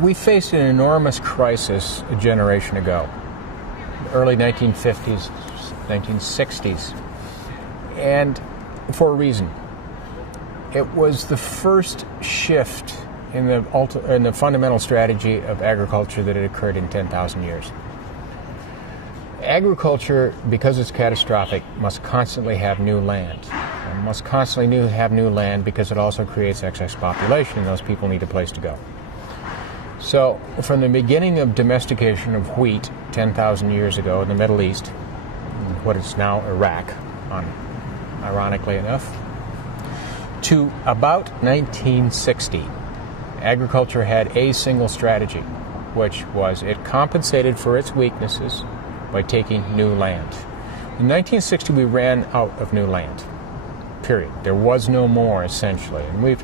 We faced an enormous crisis a generation ago, early 1950s, 1960s, and for a reason. It was the first shift in the fundamental strategy of agriculture that had occurred in 10,000 years. Agriculture, because it's catastrophic, must constantly have new land. It must constantly have new land because it also creates excess population, and those people need a place to go. So, from the beginning of domestication of wheat 10,000 years ago in the Middle East, what is now Iraq, ironically enough, to about 1960, agriculture had a single strategy, which was it compensated for its weaknesses by taking new land. In 1960, we ran out of new land. Period. There was no more, essentially. And we've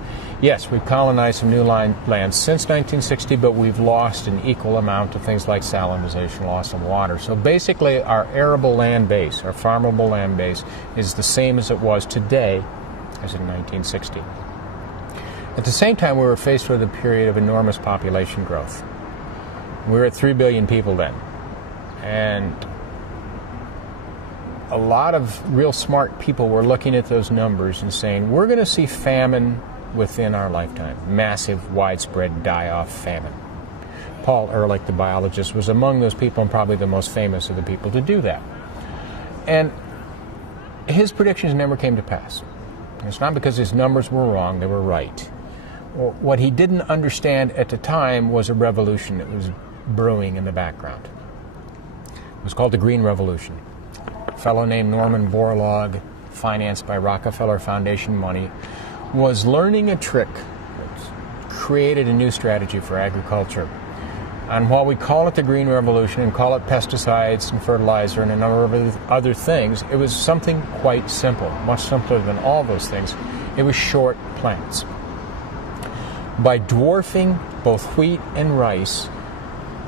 colonized some new land since 1960, but we've lost an equal amount of things like salinization, loss of water. So basically, our arable land base, our farmable land base, is the same as it was today as in 1960. At the same time, we were faced with a period of enormous population growth. We were at 3 billion people then. And a lot of real smart people were looking at those numbers and saying, we're going to see famine within our lifetime, massive, widespread die-off famine. Paul Ehrlich, the biologist, was among those people and probably the most famous of the people to do that. And his predictions never came to pass. It's not because his numbers were wrong, they were right. What he didn't understand at the time was a revolution that was brewing in the background. It was called the Green Revolution. A fellow named Norman Borlaug, financed by Rockefeller Foundation money, was learning a trick that created a new strategy for agriculture. And while we call it the Green Revolution and call it pesticides and fertilizer and a number of other things, it was something quite simple, much simpler than all those things. It was short plants. By dwarfing both wheat and rice,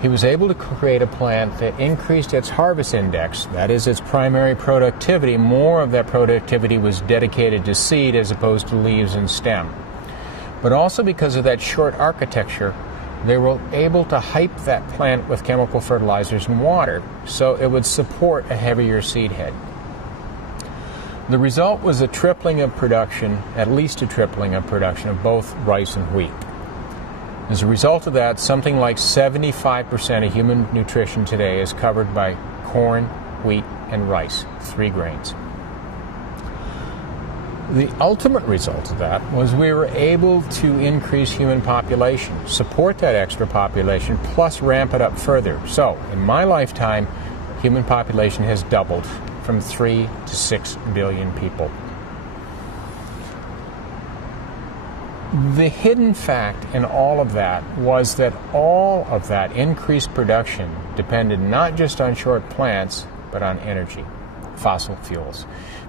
he was able to create a plant that increased its harvest index, that is its primary productivity. More of that productivity was dedicated to seed as opposed to leaves and stem. But also because of that short architecture, they were able to hype that plant with chemical fertilizers and water, so it would support a heavier seed head. The result was a tripling of production, at least a tripling of production of both rice and wheat. As a result of that, something like 75% of human nutrition today is covered by corn, wheat, and rice, 3 grains. The ultimate result of that was we were able to increase human population, support that extra population, plus ramp it up further. So, in my lifetime, human population has doubled from 3 to 6 billion people. The hidden fact in all of that was that all of that increased production depended not just on short plants, but on energy, fossil fuels.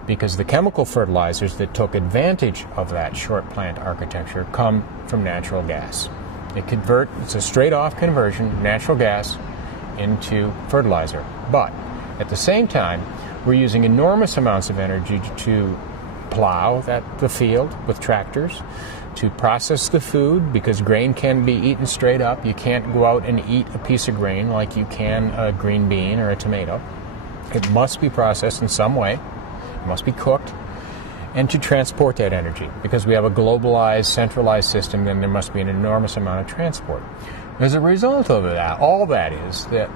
Because the chemical fertilizers that took advantage of that short plant architecture come from natural gas. It's a straight-off conversion, natural gas into fertilizer. But at the same time, we're using enormous amounts of energy to plow the field with tractors, to process the food, because grain can be eaten straight up. You can't go out and eat a piece of grain like you can a green bean or a tomato. It must be processed in some way. It must be cooked. And to transport that energy, because we have a globalized, centralized system, then there must be an enormous amount of transport. As a result of that, all that is that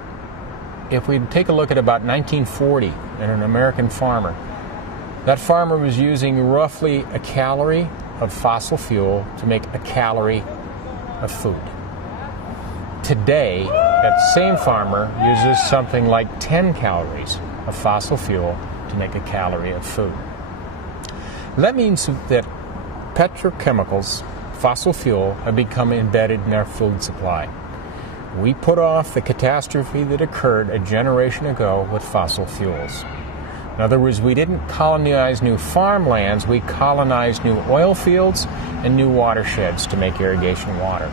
if we take a look at about 1940 and an American farmer, that farmer was using roughly a calorie of fossil fuel to make a calorie of food. Today, that same farmer uses something like 10 calories of fossil fuel to make a calorie of food. That means that petrochemicals, fossil fuel, have become embedded in our food supply. We put off the catastrophe that occurred a generation ago with fossil fuels. In other words, we didn't colonize new farmlands, we colonized new oil fields and new watersheds to make irrigation water.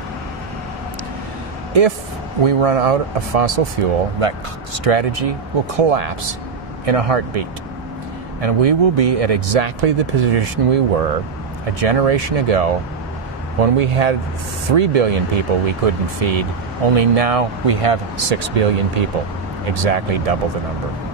If we run out of fossil fuel, that strategy will collapse in a heartbeat. And we will be at exactly the position we were a generation ago When we had 3 billion people we couldn't feed, only now we have 6 billion people, exactly double the number.